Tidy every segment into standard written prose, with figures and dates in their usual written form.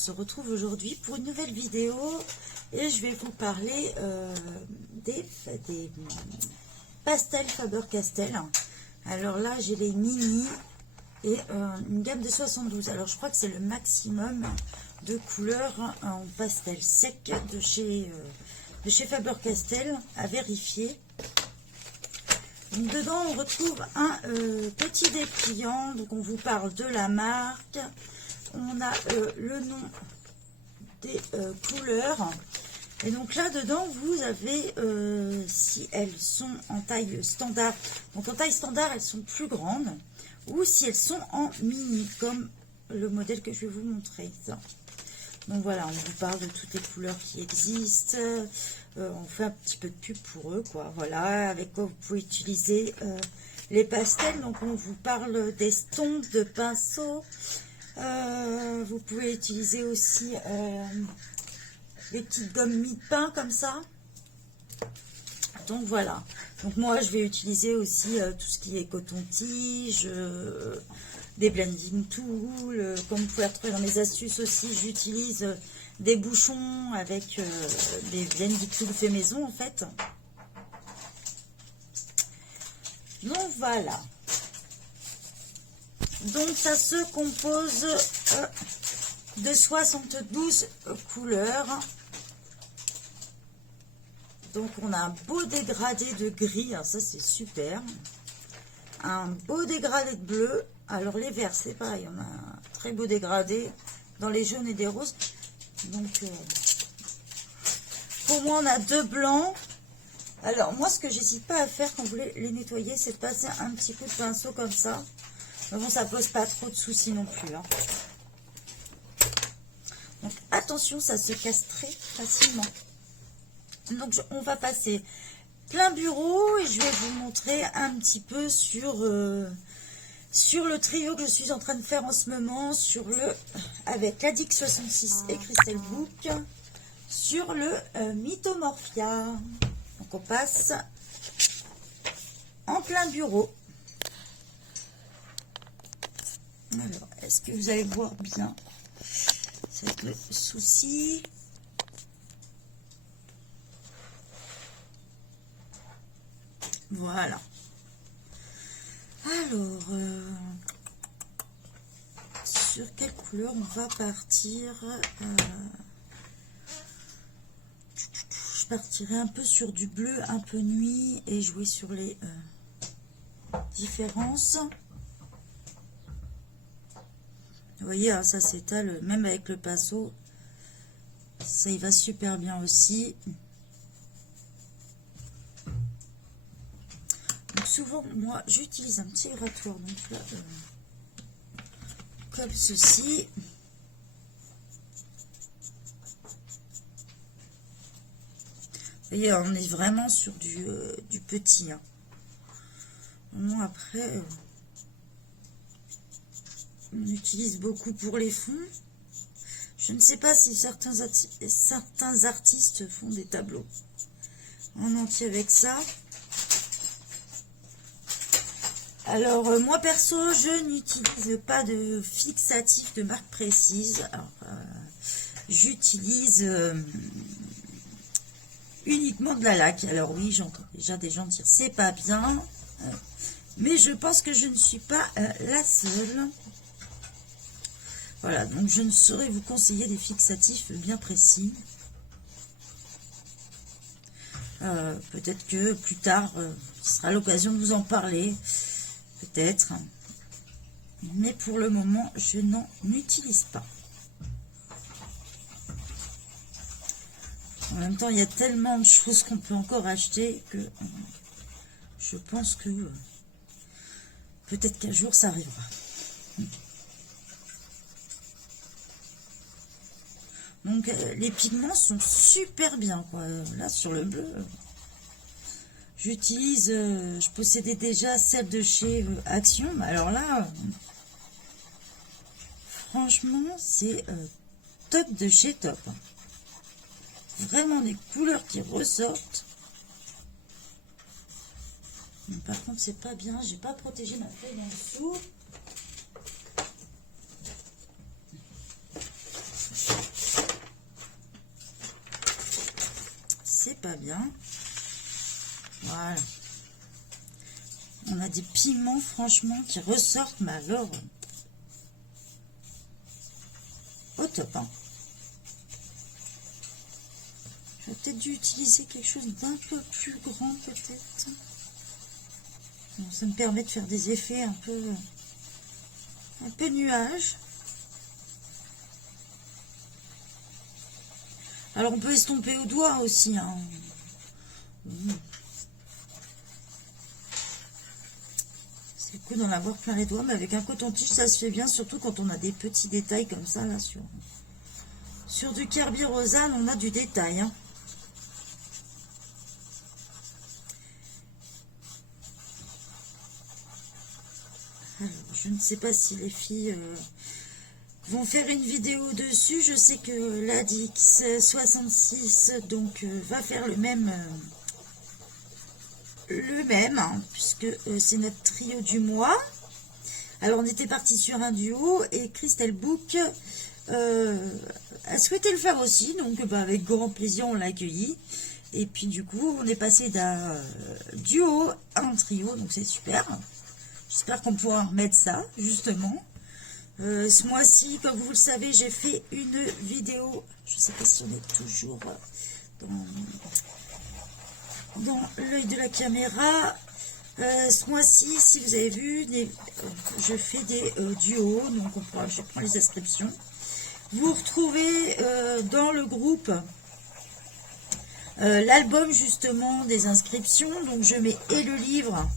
se retrouve aujourd'hui pour une nouvelle vidéo et je vais vous parler des pastels Faber-Castell. Alors là, j'ai les mini et une gamme de 72. Alors je crois que c'est le maximum de couleurs en pastel sec de chez Faber-Castell à vérifier. Donc, dedans, on retrouve un petit dépliant. Donc, on vous parle de la marque. On a le nom des couleurs. Et donc, là, dedans, vous avez, si elles sont en taille standard. Donc, en taille standard, elles sont plus grandes. Ou si elles sont en mini, comme le modèle que je vais vous montrer. Donc, voilà, on vous parle de toutes les couleurs qui existent. On fait un petit peu de pub pour eux, quoi. Voilà, avec quoi vous pouvez utiliser les pastels. Donc, on vous parle d'estompes, de pinceaux. Vous pouvez utiliser aussi des petites gommes mie-pain comme ça. Donc, voilà. Donc, moi, je vais utiliser aussi tout ce qui est coton-tige, des blending tools. Comme vous pouvez retrouver dans mes astuces aussi, j'utilise des bouchons avec des blending tools fait maison en fait. Donc voilà. Donc ça se compose de 72 couleurs. Donc on a un beau dégradé de gris, alors ça c'est super. Un beau dégradé de bleu. Alors les verts c'est pareil, on a un très beau dégradé dans les jaunes et des roses. Donc, pour moi, on a deux blancs. Alors, moi, ce que j'hésite pas à faire quand vous les nettoyer, c'est de passer un petit coup de pinceau comme ça. Mais bon, ça pose pas trop de soucis non plus. Hein. Donc, attention, ça se casse très facilement. Donc, on va passer plein bureau et je vais vous montrer un petit peu sur le trio que je suis en train de faire en ce moment, avec la Dix 66 et Crystal Book, sur le Mythomorphia. Donc on passe en plein bureau. Alors, est-ce que vous allez voir bien? C'est le souci. Voilà. Alors, sur quelle couleur on va partir? Je partirai un peu sur du bleu, un peu nuit, et jouer sur les différences. Vous voyez, hein, ça s'étale, même avec le pinceau, ça y va super bien aussi. Donc souvent, moi, j'utilise un petit grattoir, donc là, comme ceci. Vous voyez, on est vraiment sur du petit. Hein. Bon, après, on utilise beaucoup pour les fonds. Je ne sais pas si certains artistes font des tableaux en entier avec ça. Alors, moi perso, je n'utilise pas de fixatif de marque précise. J'utilise uniquement de la laque. Alors oui, j'entends déjà des gens dire c'est pas bien. Mais je pense que je ne suis pas la seule. Voilà, donc je ne saurais vous conseiller des fixatifs bien précis. Peut-être que plus tard, ce sera l'occasion de vous en parler. Peut-être. Mais pour le moment, je n'en utilise pas. En même temps, il y a tellement de choses qu'on peut encore acheter que je pense que peut-être qu'un jour, ça arrivera. Donc, les pigments sont super bien, quoi. Là, sur le bleu, j'utilise, je possédais déjà celle de chez Action. Mais alors là, franchement, c'est top de chez top. Vraiment des couleurs qui ressortent. Mais par contre, c'est pas bien. J'ai pas protégé ma feuille en dessous. pas bien. Voilà. On a des pigments, franchement, qui ressortent, mais alors, au top, hein. J'aurais peut-être dû utiliser quelque chose d'un peu plus grand, peut-être. Bon, ça me permet de faire des effets un peu nuages. Alors, on peut estomper au doigt aussi, hein. C'est cool d'en avoir plein les doigts, mais avec un coton-tige, ça se fait bien, surtout quand on a des petits détails comme ça, là, sur du Kerby Rosan, on a du détail, hein. Alors, je ne sais pas si les filles vont faire une vidéo dessus. Je sais que l'Adix66 donc va faire le même, hein, puisque c'est notre trio du mois. Alors, on était parti sur un duo et Christelle Book a souhaité le faire aussi. Donc, avec grand plaisir, on l'a accueilli. Et puis, du coup, on est passé d'un duo à un trio. Donc, c'est super. J'espère qu'on pourra remettre ça, justement. Ce mois-ci, comme vous le savez, j'ai fait une vidéo. Je ne sais pas si on est toujours dans l'œil de la caméra. Ce mois-ci, si vous avez vu, je fais des duos. Donc, je prends les inscriptions. Vous retrouvez dans le groupe l'album, justement, des inscriptions. Donc, je mets et le livre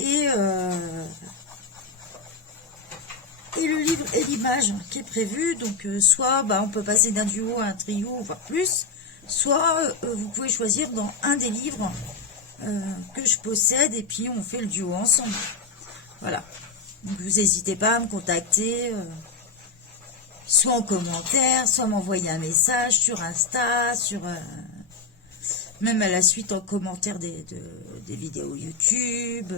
et le livre et l'image qui est prévu. Donc soit on peut passer d'un duo à un trio, voire plus, soit vous pouvez choisir dans un des livres que je possède et puis on fait le duo ensemble. Voilà. Donc vous n'hésitez pas à me contacter, soit en commentaire, soit m'envoyer un message sur Insta, même à la suite en commentaire des vidéos YouTube.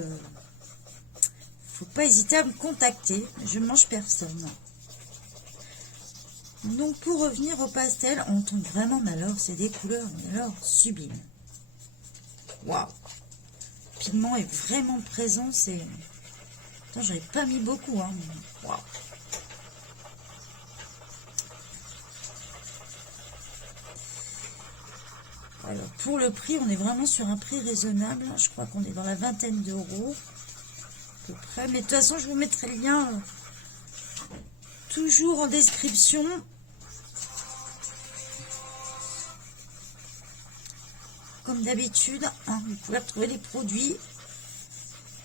Faut pas hésiter à me contacter, je ne mange personne. Donc pour revenir au pastel, on tombe vraiment, mais alors c'est des couleurs, mais alors sublimes. Waouh! Le pigment est vraiment présent, c'est... Attends, j'en ai pas mis beaucoup, hein. Waouh! Alors pour le prix, on est vraiment sur un prix raisonnable. Je crois qu'on est dans la vingtaine d'euros. Près. Mais de toute façon, je vous mettrai le lien toujours en description. Comme d'habitude, hein, vous pouvez retrouver les produits.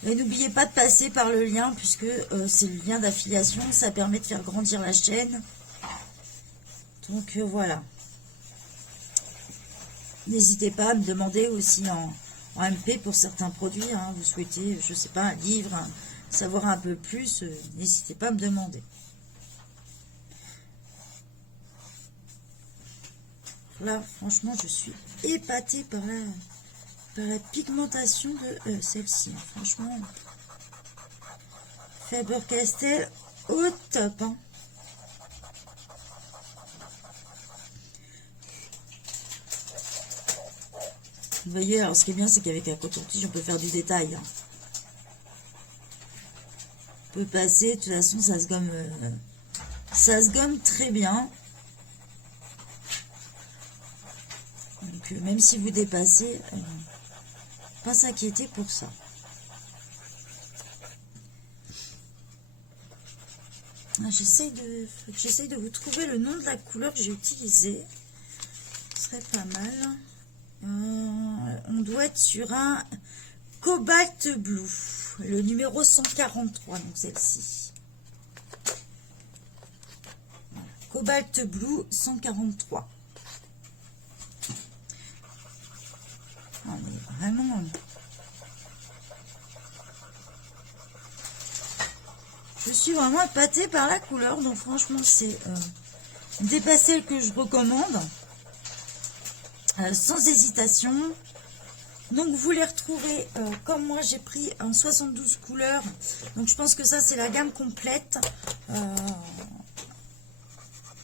Et n'oubliez pas de passer par le lien, puisque c'est le lien d'affiliation. Ça permet de faire grandir la chaîne. Donc voilà. N'hésitez pas à me demander aussi en MP pour certains produits, hein, vous souhaitez, je sais pas, un livre, savoir un peu plus, n'hésitez pas à me demander. Là, franchement, je suis épatée par la pigmentation de celle-ci. Franchement, Faber-Castell au top, hein. Vous voyez, alors ce qui est bien, c'est qu'avec un coton-tige, on peut faire du détail. Hein. On peut passer, de toute façon, ça se gomme très bien. Donc, même si vous dépassez, pas s'inquiéter pour ça. J'essaye de vous trouver le nom de la couleur que j'ai utilisée. Ce serait pas mal. On doit être sur un Cobalt Blue, le numéro 143, donc celle-ci. Voilà. Cobalt Blue 143. On est vraiment... Je suis vraiment épatée par la couleur, donc franchement c'est des pastels que je recommande. Sans hésitation. Donc vous les retrouvez comme moi j'ai pris en 72 couleurs. Donc je pense que ça c'est la gamme complète.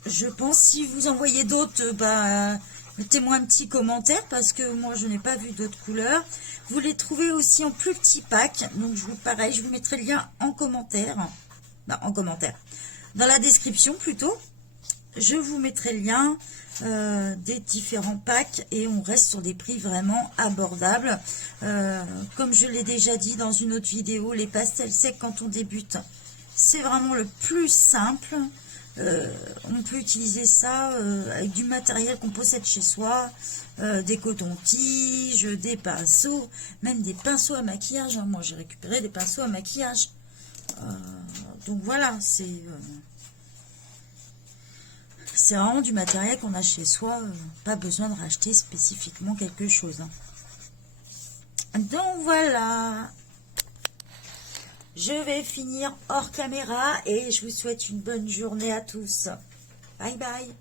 Je pense si vous en voyez d'autres, Mettez-moi un petit commentaire parce que moi je n'ai pas vu d'autres couleurs. Vous les trouvez aussi en plus petit pack. Donc pareil, je vous mettrai le lien en commentaire. Non, en commentaire. Dans la description plutôt. Je vous mettrai le lien des différents packs et on reste sur des prix vraiment abordables. Comme je l'ai déjà dit dans une autre vidéo, les pastels secs quand on débute, c'est vraiment le plus simple. On peut utiliser ça avec du matériel qu'on possède chez soi, des cotons-tiges, des pinceaux, même des pinceaux à maquillage. Hein. Moi, j'ai récupéré des pinceaux à maquillage. Donc voilà, c'est vraiment du matériel qu'on a chez soi, pas besoin de racheter spécifiquement quelque chose. Hein. Donc voilà, je vais finir hors caméra et je vous souhaite une bonne journée à tous. Bye bye.